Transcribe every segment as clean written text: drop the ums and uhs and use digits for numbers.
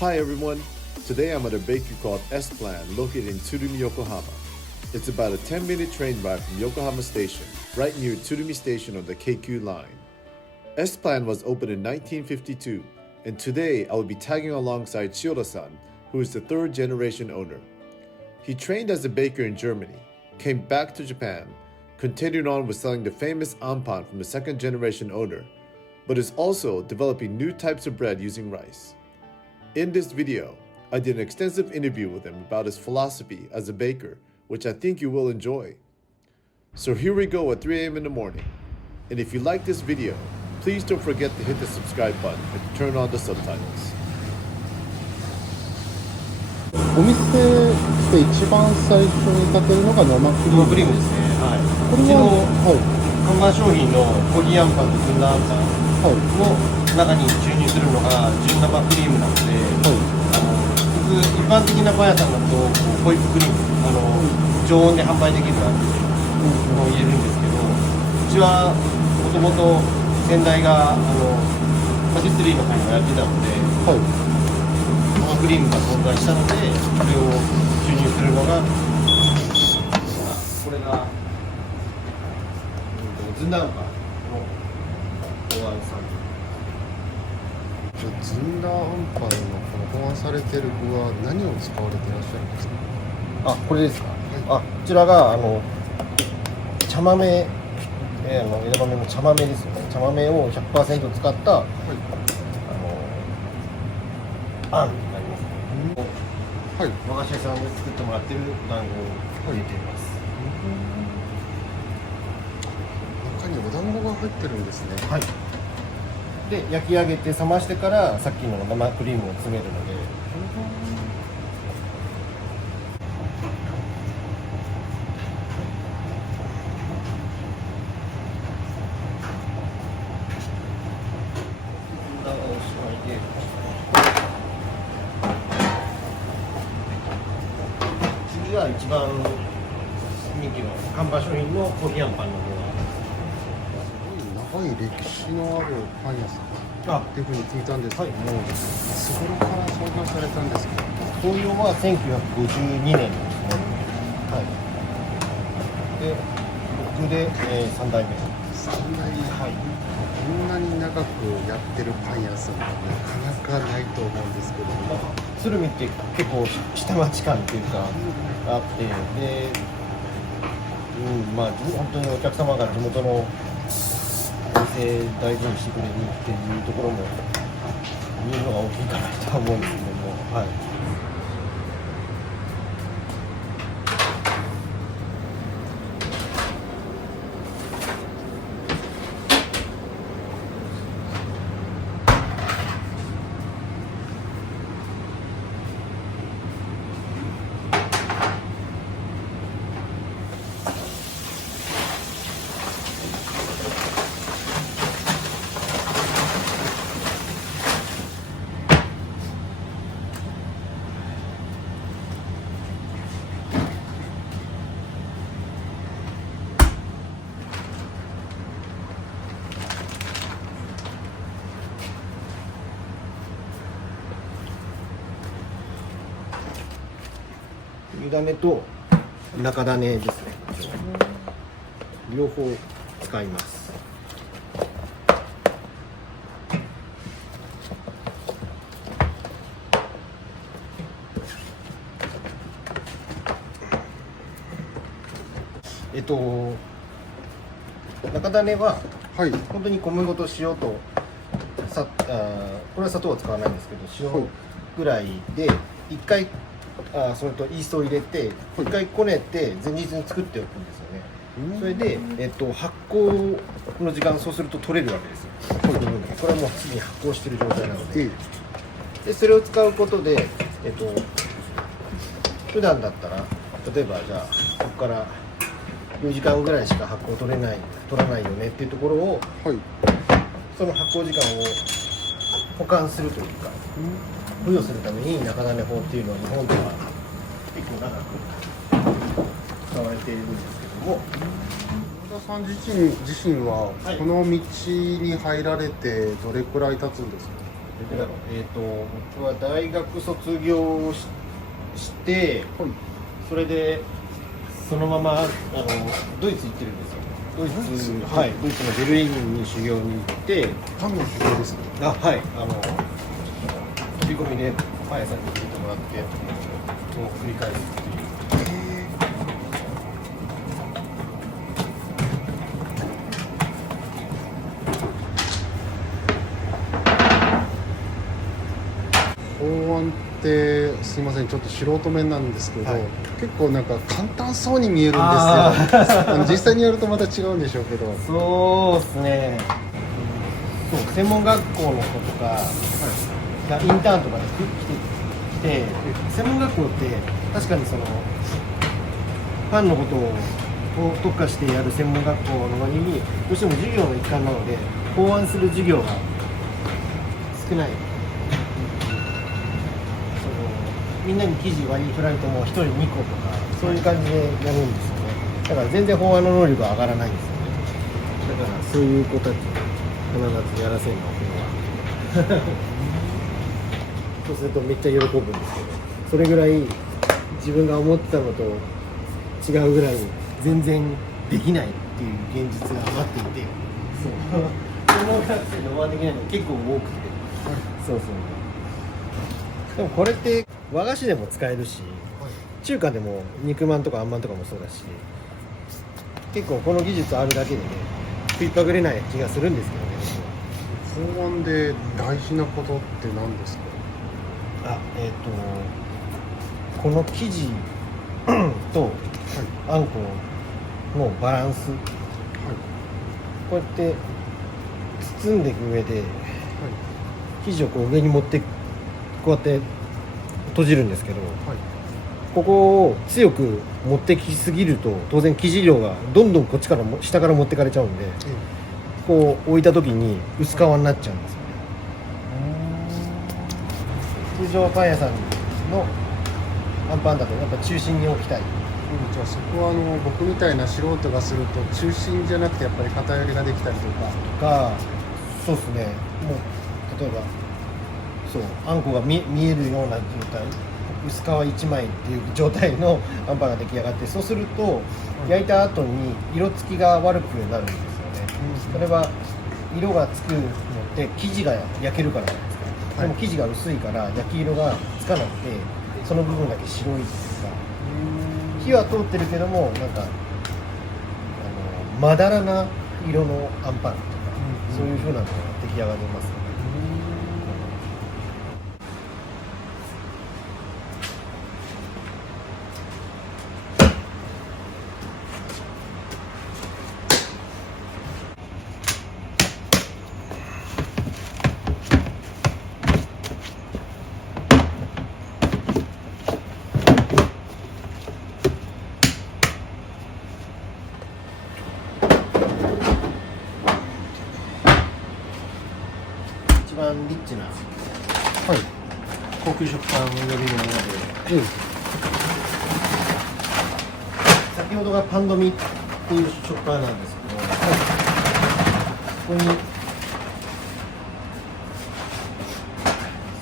Hi everyone, today I'm at a bakery called S-Plan located in Tsurumi, Yokohama. It's about a 10-minute train ride from Yokohama Station, right near Tsurumi Station on the Keikyu line. S-Plan was opened in 1952, and today I will be tagging alongside Shioda-san, who is the third generation owner. He trained as a baker in Germany, came back to Japan, continued on with selling the famous anpan from the second generation owner, but is also developing new types of bread using rice. In this video, I did an extensive interview with him about his philosophy as a baker, which I think you will enjoy. So here we go at 3 a.m. in the morning. And if you like this video, please don't forget to hit the subscribe button and to turn on the subtitles. お店で一番最初に建てるのが生クリーム。生クリームですね。はい。これは、看板商品のコギアンパンとずんだあんパンの中に注入するのが純生クリームなので、僕一般的なパン屋さんだとホイップクリーム、常温で販売できるやつを入れるんですけど、うちはもともと先代がパティスリーの会をやってたので、生クリームが存在したので、それを注入するのがこれがずんだあんパンの考案さん。ずんだあんパンのこの考案されてる具は何を使われていらっしゃるんですか？あ、これですか。こちらが茶豆、枝豆の茶豆ですよね。茶豆を 100% 使った、あんになります。和菓子屋さんで作ってもらってる団子を入れています。中にお団子が入ってるんですね。はい。で焼き上げて冷ましてからさっきの生クリームを詰めるので。次は一番人気の看板商品のコーヒーあんパンの方は。長い歴史のあるパン屋さんっていうふうに聞いたんですけども、いつ頃から創業されたんですか？創業は1952年ですね。はい。で、僕で、3代目。3代目。はい。こんなに長くやってるパン屋さんはなかなかないと思うんですけども、鶴見って結構下町感っていうかあって、で、本当にお客様が地元のお店大事にしてくれるっていうところも見るのが大きいかなとは思うんですけども、はい。湯種と中種ですね。両方使います。中種は本当に米ごと塩とこれは砂糖は使わないんですけど、塩ぐらいで一回それとイーストを入れて一回こねて前日に作っておくんですよね。それで、発酵の時間、そうすると取れるわけですよ。これはもうすでに発酵している状態なので、それを使うことで、普段だったら例えばじゃあここから4時間ぐらいしか発酵取らないよねっていうところを、その発酵時間を保管するというか、付与するために中種法っていうのは日本では結構長く使われているんですけども、田さん自身はこの道に入られてどれくらい経つんですか？どれだろう、僕は大学卒業して、はい。それでそのままドイツ行ってるんですよ。ドイツはい、ドイツのベルリンに修行に行って、パンの修行ですか？はい、飛び込みでパン屋さんに入れてもらって、もう繰り返すっていう。法案ってすいません、ちょっと素人目なんですけど、はい、結構なんか簡単そうに見えるんですよ。実際にやるとまた違うんでしょうけど。そうですね、そう専門学校の子とか、はい、インターンとかで来て、専門学校って確かにそのパンのことを特化してやる専門学校の割にどうしても授業の一環なので考案する授業が少ない。みんなに記事割り振られても1人2個とかそういう感じでやるんですよね。だから全然法案の能力が上がらないんですよね。だからそういう子たちに必ずやらせるのはそうするとめっちゃ喜ぶんですけど、それぐらい自分が思ってたのと違うぐらい全然できないっていう現実が待っていて、そう専門学生のままできないの結構多くて、そうそう。でもこれって和菓子でも使えるし、中華でも肉まんとかあんまんとかもそうだし、結構この技術あるだけでね食いっぱぐれない気がするんですけどね。法案で大事なことって何ですか？この生地とあんこのバランス、こうやって包んでいく上で、生地をこう上に持ってこうやって閉じるんですけど、ここを強く持ってきすぎると当然生地量がどんどんこっちからも下から持ってかれちゃうんで、こう置いた時に薄皮になっちゃうんですよね。通常パン屋さんのアンパンだとやっぱ中心に置きたい。じゃあそこは僕みたいな素人がすると中心じゃなくてやっぱり偏りができたりとか。そうですね。もう例えばそうあんこが見えるような状態、薄皮1枚っていう状態のあんパンが出来上がって、そうすると焼いた後に色付きが悪くなるんですよね。それは色がつくのって生地が焼けるからなんですけど、でも生地が薄いから焼き色がつかなくてその部分だけ白いっていうか、火は通ってるけどもなんかまだらな色のあんパンとか、そういう風なのが出来上がりますね。一番リッチな、高級食パンよりのもので、先ほどがパンドミっていう食パンなんですけど、ここに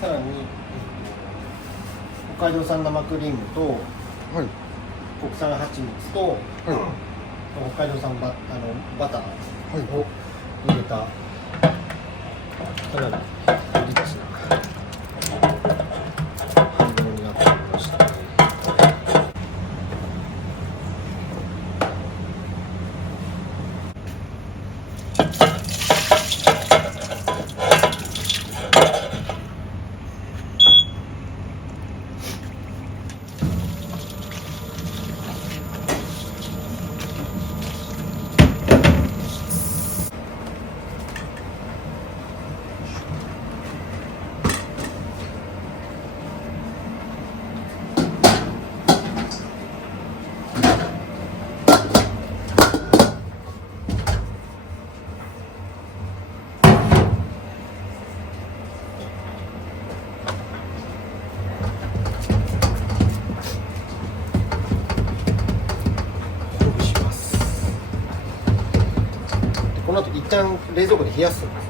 さらに、北海道産生クリームと、国産蜂蜜と、北海道産バターを入れた、かなりリッチな反応になっておりました。この後一旦冷蔵庫で冷やすんですね。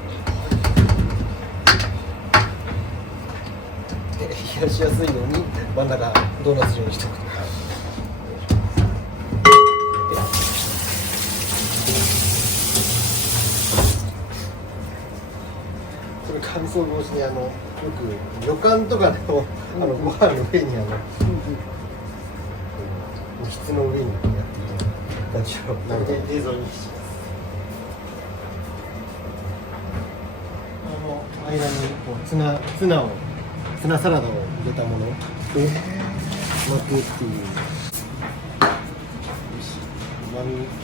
冷やしやすいように真ん中ドーナツ状にしておくと。これ乾燥防止でよく旅館とかでもご飯の上に質の上にやっている感じを冷蔵にします。間にこうツナサラダを入れたものを巻くっていう旨味。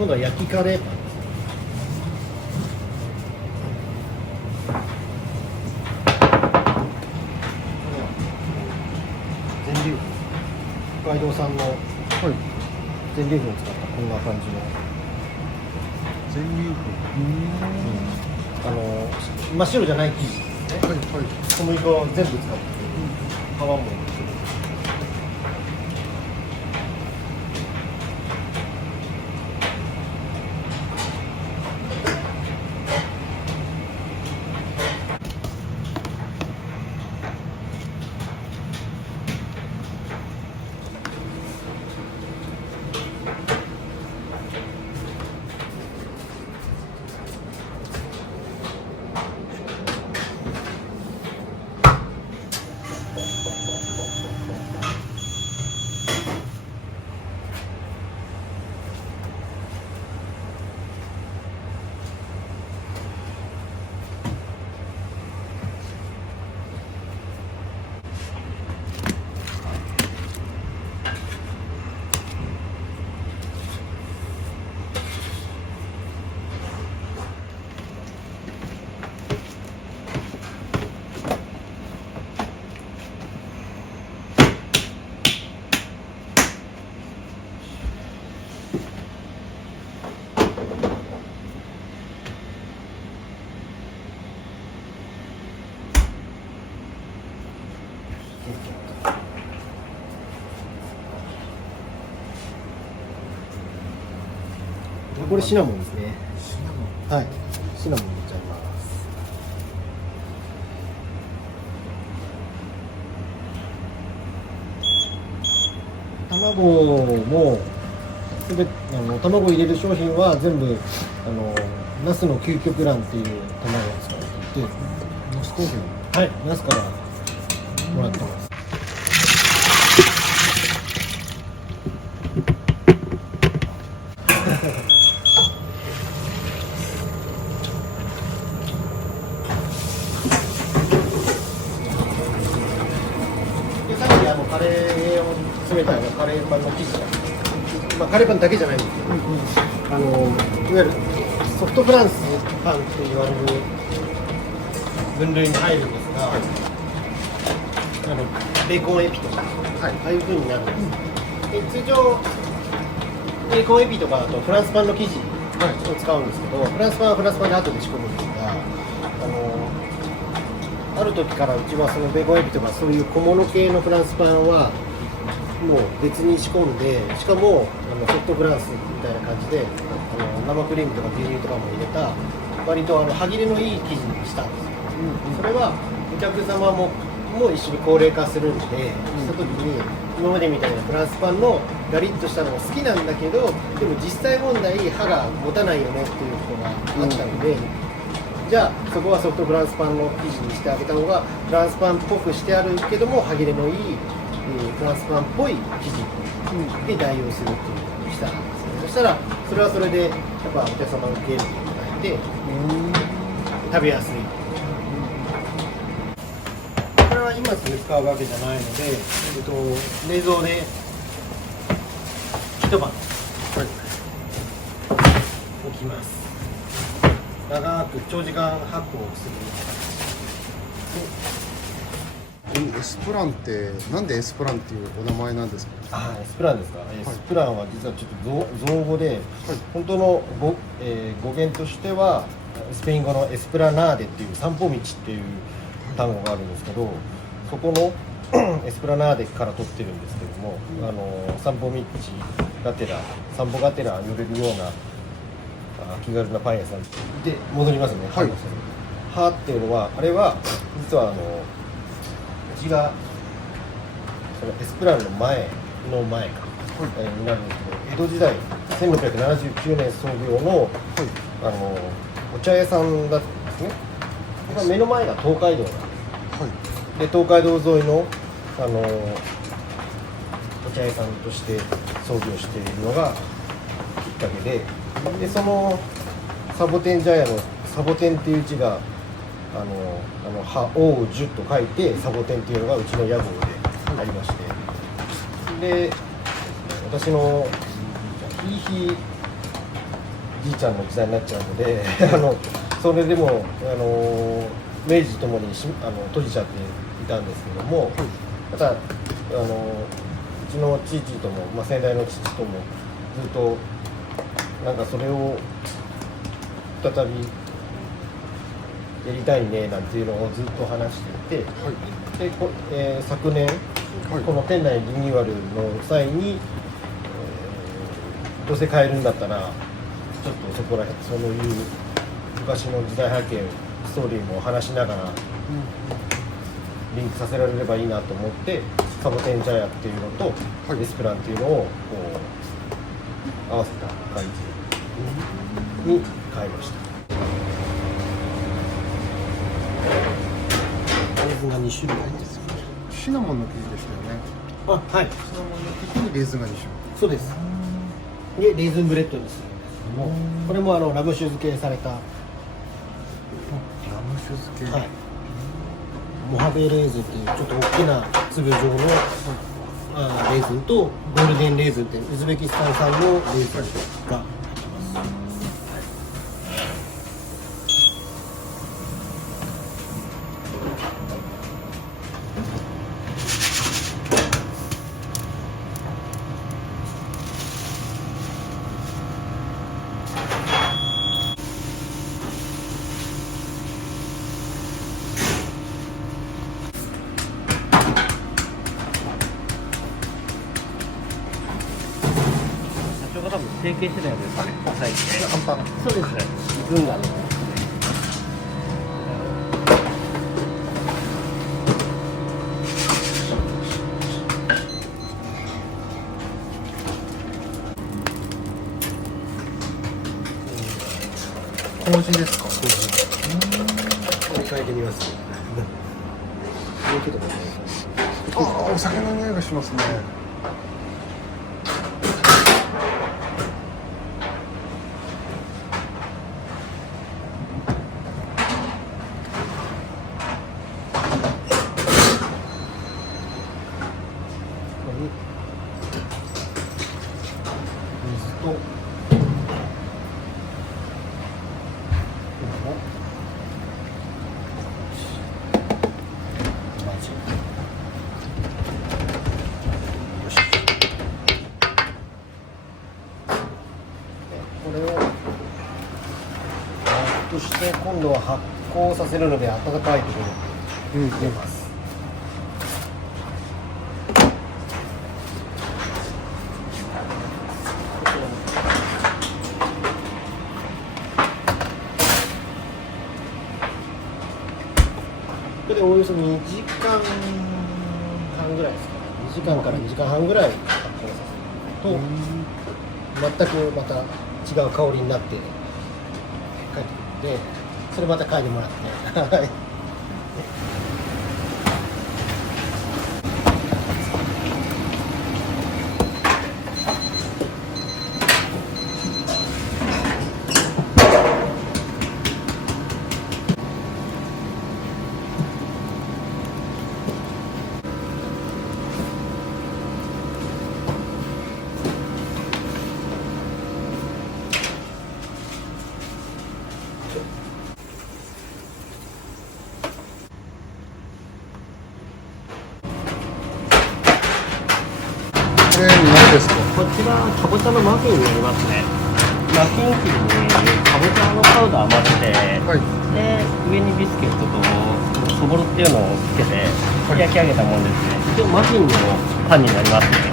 今度は焼きカレーパンです。全粒粉、北海道産の全粒粉を使ったこんな感じの全粒粉。真っ白じゃない生地ですね。小麦粉を全部使って皮もこれシナモンですね。はい、シナモン入れちゃいます。卵もすべて卵入れる商品は全部ナスの究極卵っていう卵を使っていて、ナス工業。はい、ナスからもらってます。カレーを詰めたカレーパンの生地、カレーパンだけじゃないんですけど、いわゆるソフトフランスパンって言われる分類に入るんですが、ベーコンエピとか、ああいう風になるんです。で通常ベーコンエピとかだとフランスパンの生地を使うんですけど、フランスパンはフランスパンで後で仕込むんですが、ある時からうちはそのベーコンエピとかそういう小物系のフランスパンはもう別に仕込んで、しかもソフトフランスみたいな感じで生クリームとか牛乳とかも入れた割と歯切れのいい生地にしたんですよ。それはお客様も一緒に高齢化するんで、した時に今までみたいなフランスパンのガリッとしたのが好きなんだけど、でも実際問題歯が持たないよねっていうことがあったので、じゃあそこはソフトフランスパンの生地にしてあげた方がフランスパンっぽくしてあるけども歯切れのいい、フランスパンっぽい生地で代用するっていうことにしたんですね。そしたらそれはそれでやっぱお客様受け入れていただいて食べやすい。これは今すぐ使うわけじゃないので、冷蔵で一晩はい置きます。長く長時間発酵する。エスプランってなんでエスプランっていうお名前なんですか？エスプランですか。エスプランは実はちょっと造語で、本当の語源としてはスペイン語のエスプラナーデっていう散歩道っていう単語があるんですけど、そこのエスプラナーデから取ってるんですけども、散歩道がてら散歩がてら寄れるような気軽なパン屋さんで戻りますね。はい。はっていうのはあれは実はうちがそのエスプランの前の前か、になるんですけど、江戸時代1679年創業の、お茶屋さんだったんですね。目の前が東海道なんです。で東海道沿いの、お茶屋さんとして創業しているのがきっかけで、そのサボテン茶屋のサボテンっていう字が王樹と書いてサボテンっていうのがうちの屋号でありまして、で私のひいひいじいちゃんの時代になっちゃうのでそれでも明治ともに閉じちゃっていたんですけども、またうちの父とも、先代の父ともずっとなんかそれを再びやりたいねなんていうのをずっと話していて、で昨年、この店内リニューアルの際に、どうせ買えるんだったらちょっとそこら辺そういう昔の時代背景ストーリーも話しながらリンクさせられればいいなと思ってサボテン茶屋っていうのと、エスプランっていうのをこう合わせた感じに変えました。レーズンが2種類入ってます。シナモンの生地でしたよね。はい。シナモンの生地にレーズンが2種類。そうです。でレーズンブレッドですけども、これもラム酒漬けされたラム酒漬け。はい。モハベレーズンっていうちょっと大きな粒状のレーズンとゴールデンレーズンってウズベキスタン産のレーズンが入ってます。社長が多分提携してたやつですかね。最近。乾パン。そうですね。群馬の。麹ですか？これ変えてみます。もうちょっと待ってください。あ、お酒の匂いがしますね。水とこれをラップして今度は発酵させるので温かいところに入れます。これでおよそ2時間半ぐらいですかね。2時間から2時間半ぐらい発酵させると全くまた違う香りになって帰ってくるので、それまた嗅いでもらってはい。ちらかぼちゃのマフィンになりますね。マフィン機にかぼちゃのパウダー混ぜて、はい。で上にビスケットとそぼろっていうのをつけて焼き上げたものですね。一応マフィンのパンになりますね。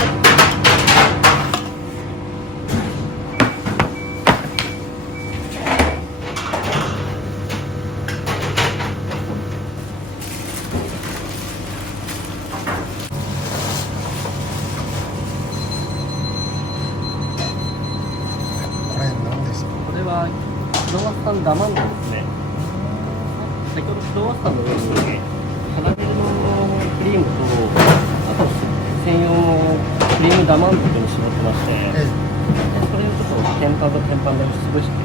これ何ですか？これはクロワッサンダマンドですね。先ほどクロワッサンの上にカラメルのクリームとあと専用のクリームダマンドに絞ってまして、それをちょっと天板と天板で押しつぶして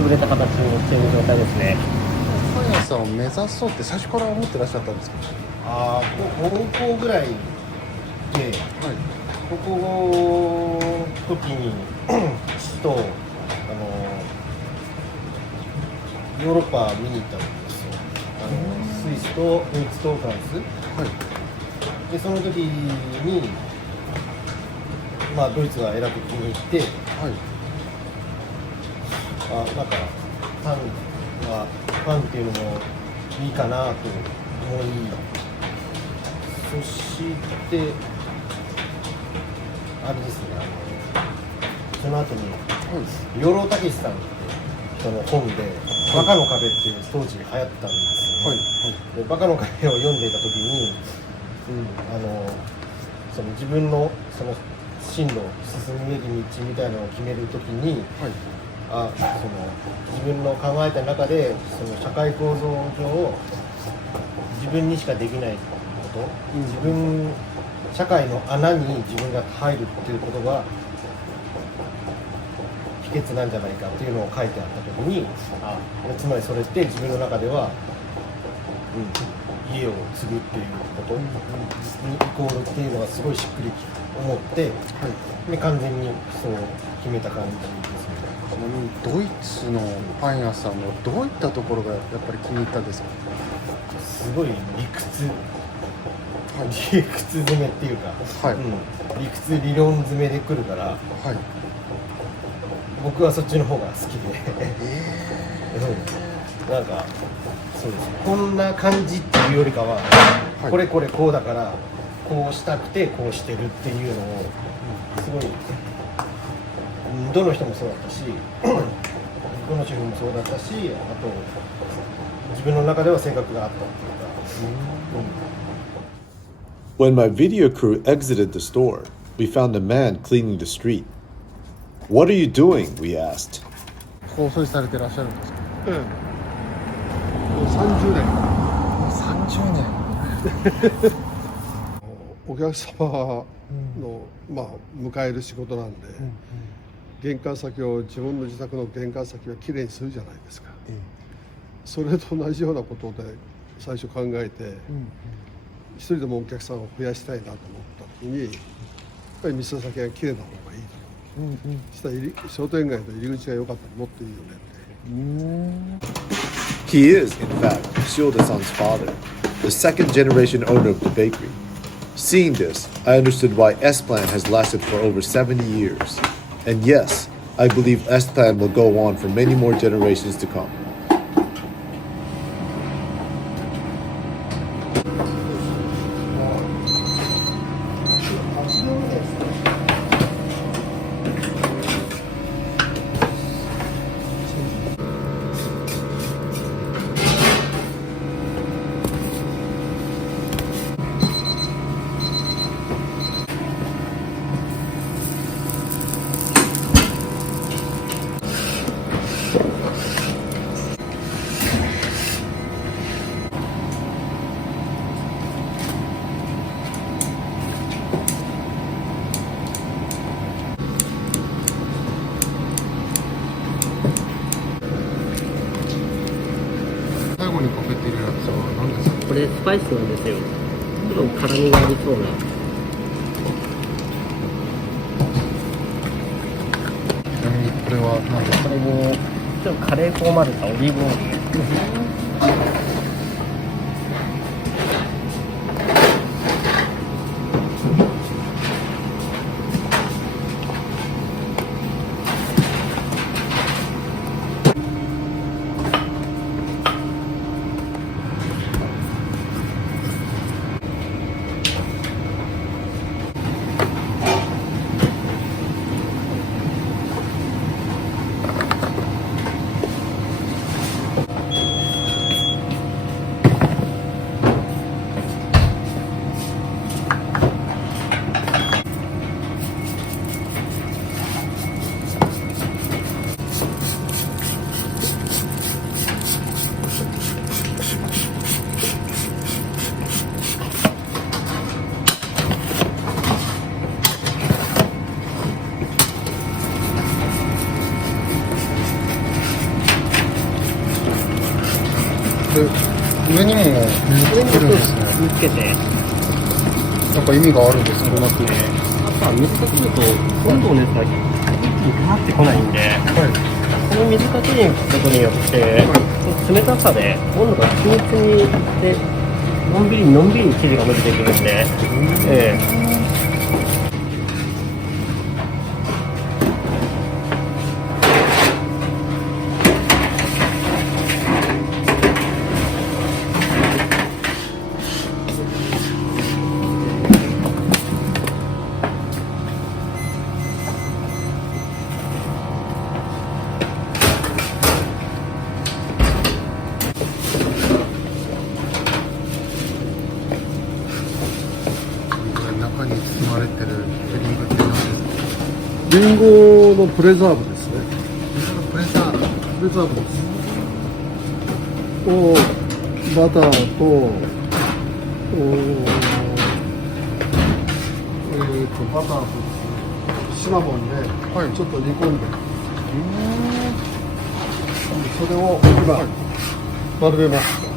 潰れた形にしている状態ですね。パン屋さんを目指そうって最初から思ってらっしゃったんですか？ああ、高校ぐらいで、はい。高校の時に父とヨーロッパ見に行ったんですよ。スイスとドイツとフランス。はい。でその時にまあドイツが選ぶ気に入って、はい。なんかパンっていうのもいいかなと思い、そしてあれですね、その後に養老孟司さんって人の本で「バカの壁」っていう当時流行ったんですよね。でバカの壁を読んでいた時に、その自分のその進路進むべき道みたいなのを決める時に、その自分の考えた中でその社会構造上自分にしかできないこと、社会の穴に自分が入るっていうことが秘訣なんじゃないかっていうのを書いてあった時に、つまりそれって自分の中では、家を継ぐっていうことにイコールっていうのがすごいしっくり思って、で完全にそう決めた感じですね。ちなみにドイツのパン屋さんはどういったところがやっぱり気に入ったんですか？すごい理屈詰めっていうか、理屈理論詰めで来るから、はい。僕はそっちの方が好きでなんかそうです、こんな感じっていうよりかは、これこれこうだからこうしたくてこうしてるっていうのをすごい、どの人もそうだったしどの主婦もそうだったし、あと自分の中では性格があったっていうか。When my video crew exited the store, we found a man cleaning the street. What are you doing? We asked. 放送されてらっしゃるんですか30年？30年。お客様の、迎える仕事なんで、玄関先を自分の自宅の玄関先はきれいにするじゃないですか、それと同じようなことで最初考えて、一人でもお客さんを増やしたいなと思った時に、やっぱり店先がきれいな方がいいと、したら商店街の入り口が良かったらもっといいよねって。He is, in fact, Shioda-san's father, the second generation owner of the bakery. Seeing this, I understood why S-Plan has lasted for over 70 years. And yes, I believe S-Plan will go on for many more generations to come. 最後にかけてるやつは何ですか？これスパイスなんですよ。ちょっと辛みがありそうな。ちなみにこれは何ですか？これにちょっとカレー粉を混ぜたオリーブオイル。上にも水つけるんですね。水つけて、なんか意味があるんですね。ますね。あとは水かけると温度の熱が一気にかかってこないんで、この水かけることによって、冷たさで温度が均一にでのんびりのんびり生地が伸びてくるんで、中に包まれてるプディングって何ですか？リンゴのプレザーブですね。プレザード。プレザーブです。をバターとバターとシナモンでちょっと煮込んで、それを今、丸めます。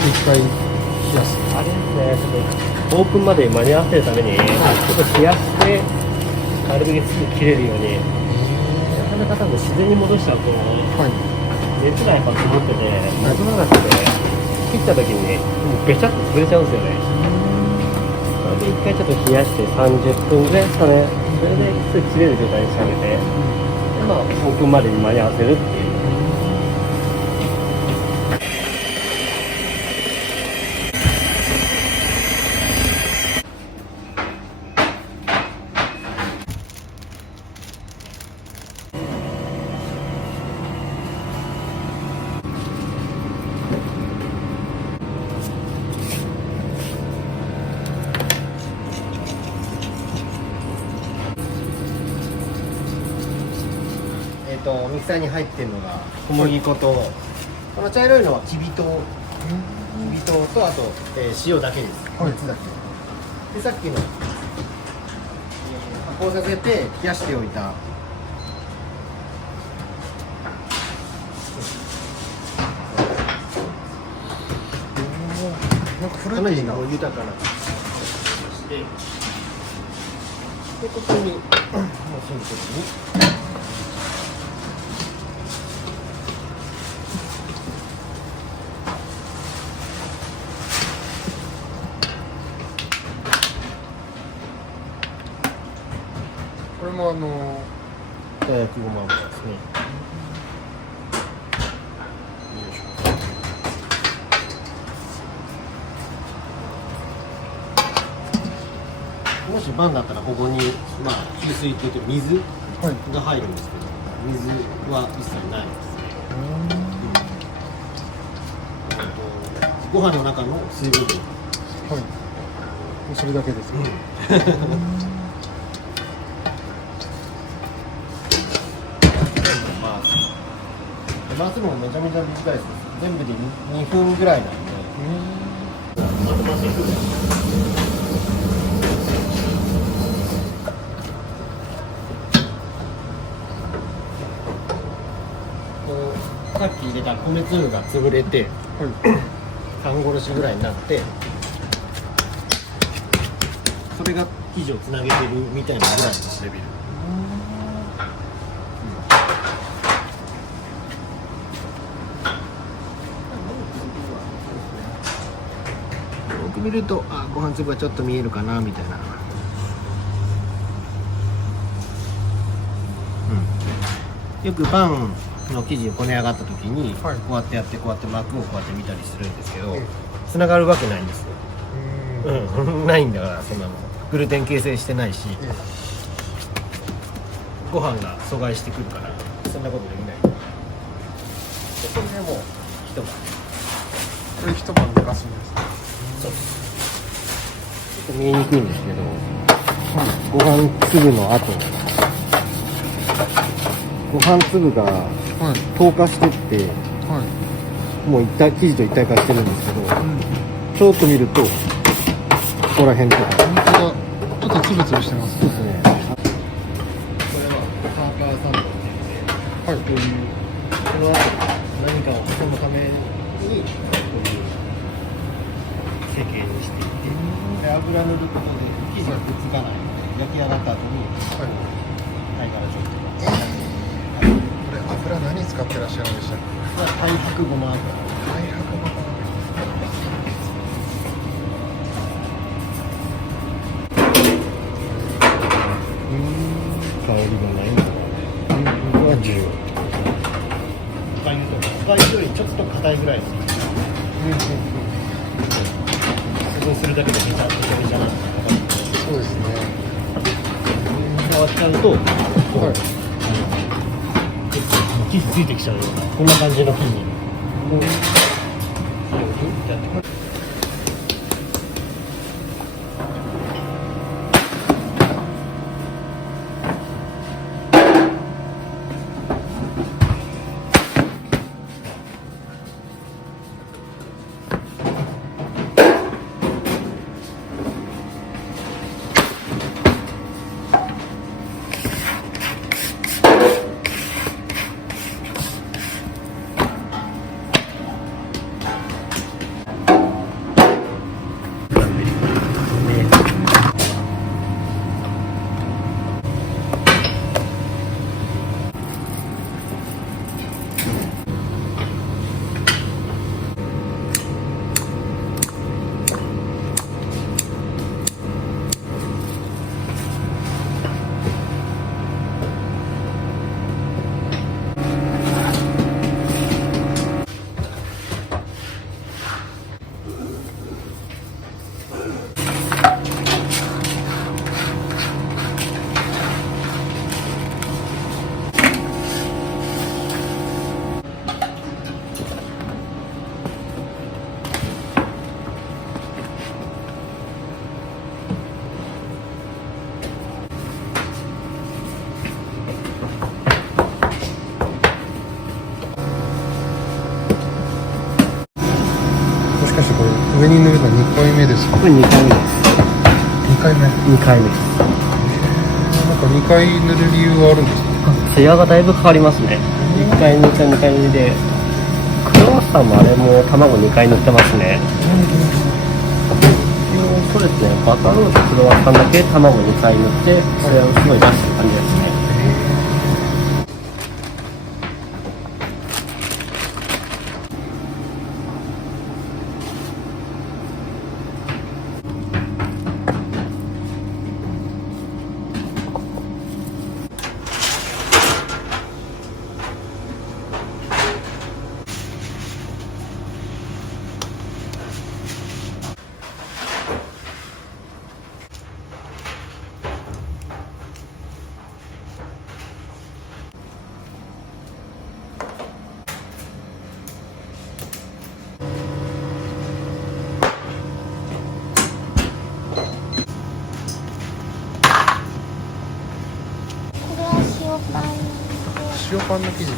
一回冷やす。あれですね、ちょっとオープンまで間に合わせるために、ちょっと冷やして、なるべくすぐ切れるように、なかなか多分自然に戻しちゃうと、熱がやっぱこもってて、戻らなくて、切った時に、べちゃっと潰れちゃうんですよね。なので、一回ちょっと冷やして30分ぐらいですかね、それですぐ切れる状態にしてあげて、でまあ、オープンまでに間に合わせるっていう。ミキサーに入ってるのが小麦粉と、この茶色いのはきび糖、とあと、塩だけです。3つだけ。でさっきの、発酵させて冷やしておいたなんかフルーティーな。かな豊かなしてでここにもうシンプルにこれも焼きごま油ですね。もし晩だったらここにまあ給水って言って水が入るんですけど、水は一切ないですね。ご飯の中の水分量。それだけですね。回すのもめちゃめちゃ短いです。全部で2分ぐらいなんで。てた米粒が潰れて、半殺しぐらいになって、それが生地をつなげてるみたいなぐらいのレベル。よく見ると、あ、ご飯粒がちょっと見えるかなみたいな。よくパンの生地がこね上がった時に、こうやってやってこうやって膜をこうやって見たりするんですけど、つながるわけないんですよ。ないんだから、そんなのグルテン形成してないし、ご飯が阻害してくるから、そんなことできない。でこれでもう一晩、これ一晩寝かすんですか？そうです。ちょっと見えにくいんですけど、ご飯粒の後、ご飯粒が透過してって、もう生地と一体化してるんですけど、ちょっと見るとここら辺とか本当だ、ちょっとつぶつぶしてますね。そうですね。これはパーカーサンドって言って、こういうこの後何かを挟むためにこういう成形にしていって、で油塗ることで生地がくっつかないので、焼き上がった後に貝殻ちょっとこれ油何使ってらっしゃるんでしたっけ？太白ごま油。太白ごま。香りがないので、これは重要。お粥よりちょっと硬いぐらいです。そうするだけでめちゃめちゃなんです。そうですね。触っちゃうと、生地ついてきちゃうような、こんな感じの生地に。もしかしてこれ上に塗るの2回目ですか？これ2回目です。2回目。2回目です。なんか2回塗る理由はあるんですか？ツヤがだいぶ変わりますね。1回2回2回目で、クロワッサンもあれも卵2回塗ってますね。そうですね、バターロールとクロワッサンだけ卵2回塗って、それをすごい出してる感じですね。塩パンの生地。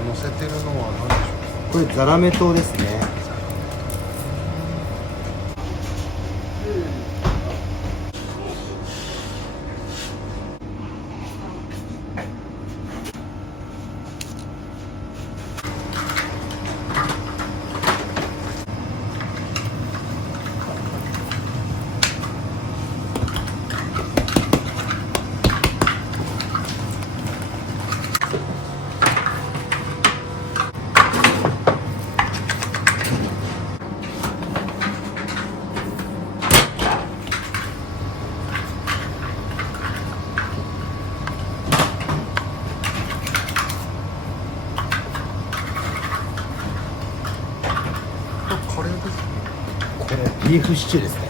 の乗せてるのは何でしょうか？これザラメ糖ですね。カレーですね。これビーフシチューですね。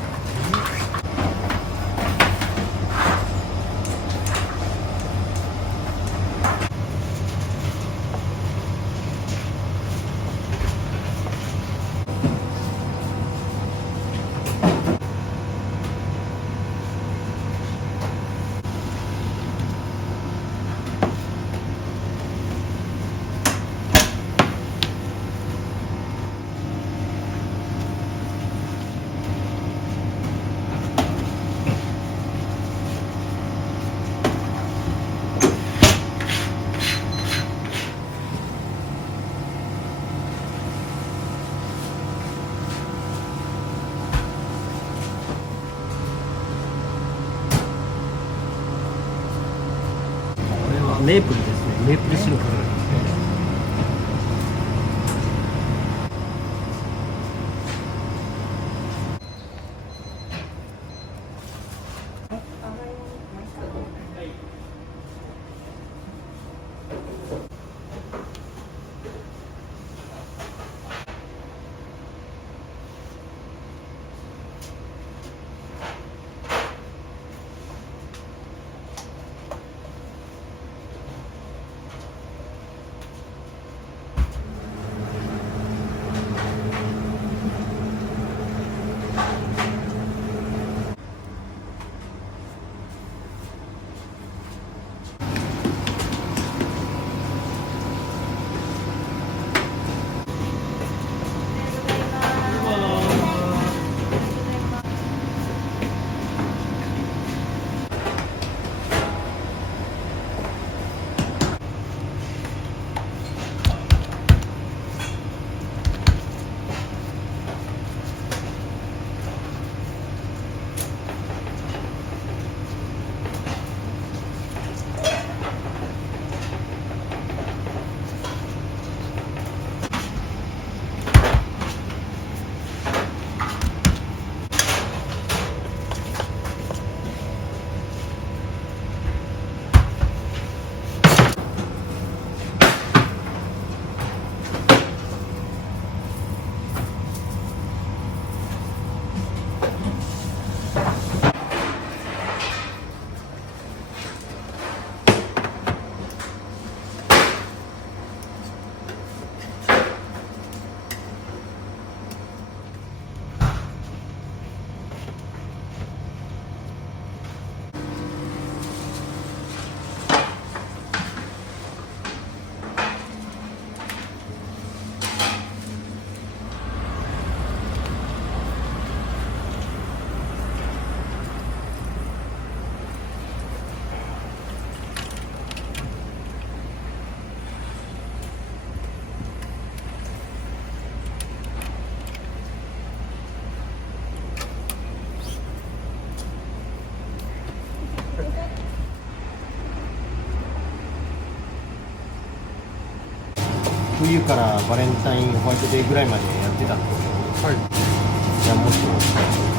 これはメープルですね。メープルシロップ。冬からバレンタインホワイトデーぐらいまでやってたんですけど、はい。じゃあもっと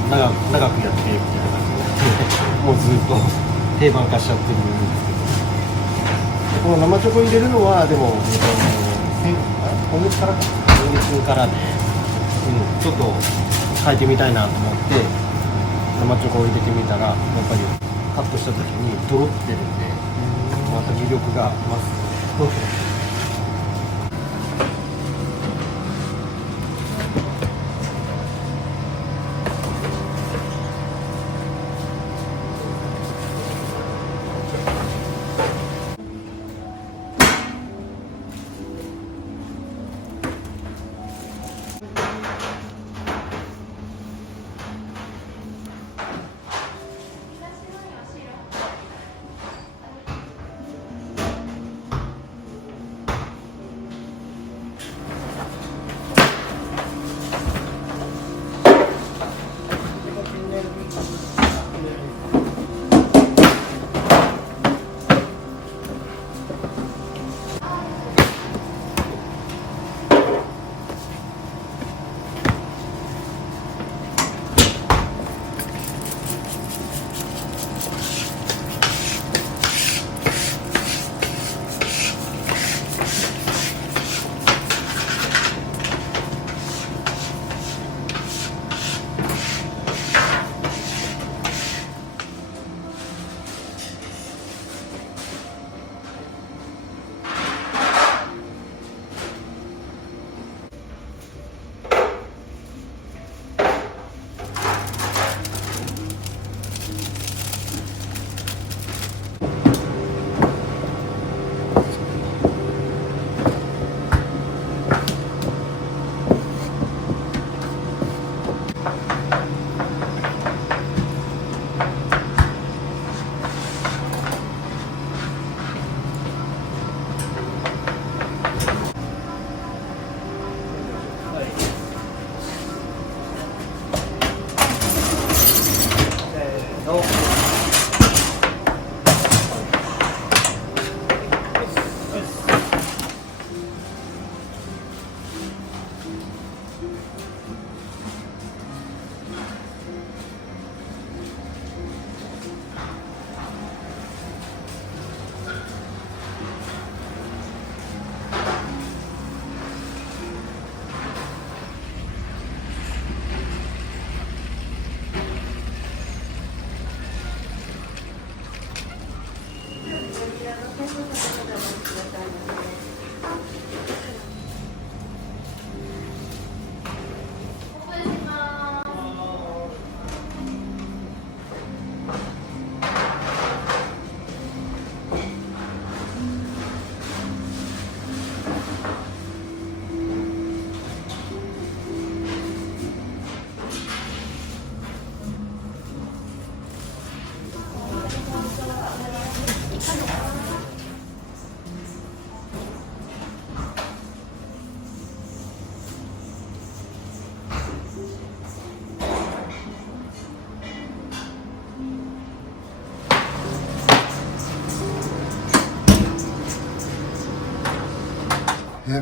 長くやってみたいな感じでもうずっと定番化しちゃってるんですけど、この生チョコ入れるのはでも、今月からで、ちょっと変えてみたいなと思って生チョコを入れてみたら、やっぱりカットした時にドロってるんで、また魅力が増す。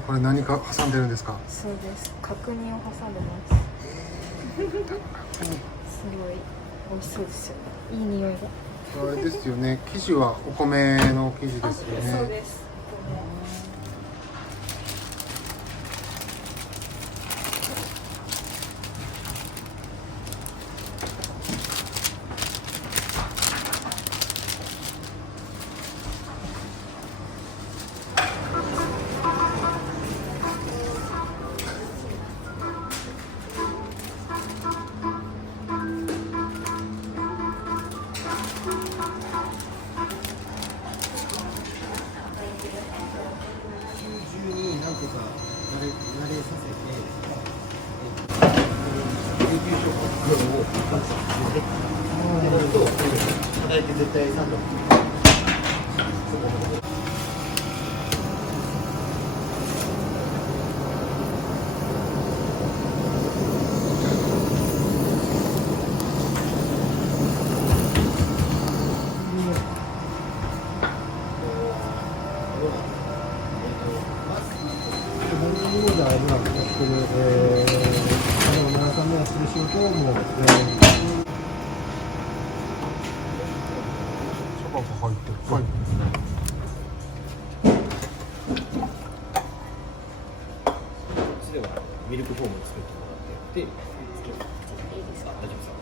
これ何か挟んでるんですか？そうです。角煮を挟んでます。すごい美味しそうですよね。いい匂いが。あれですよね。生地はお米の生地ですよね。そうです。そばが入ってる。はい。ではミルクフォームを作ってもらってで、いいですか？大丈夫ですか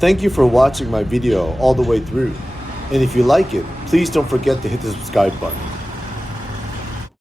？Thank you for watching my video all the way through. And if you like it, please don't forget to hit the subscribe button.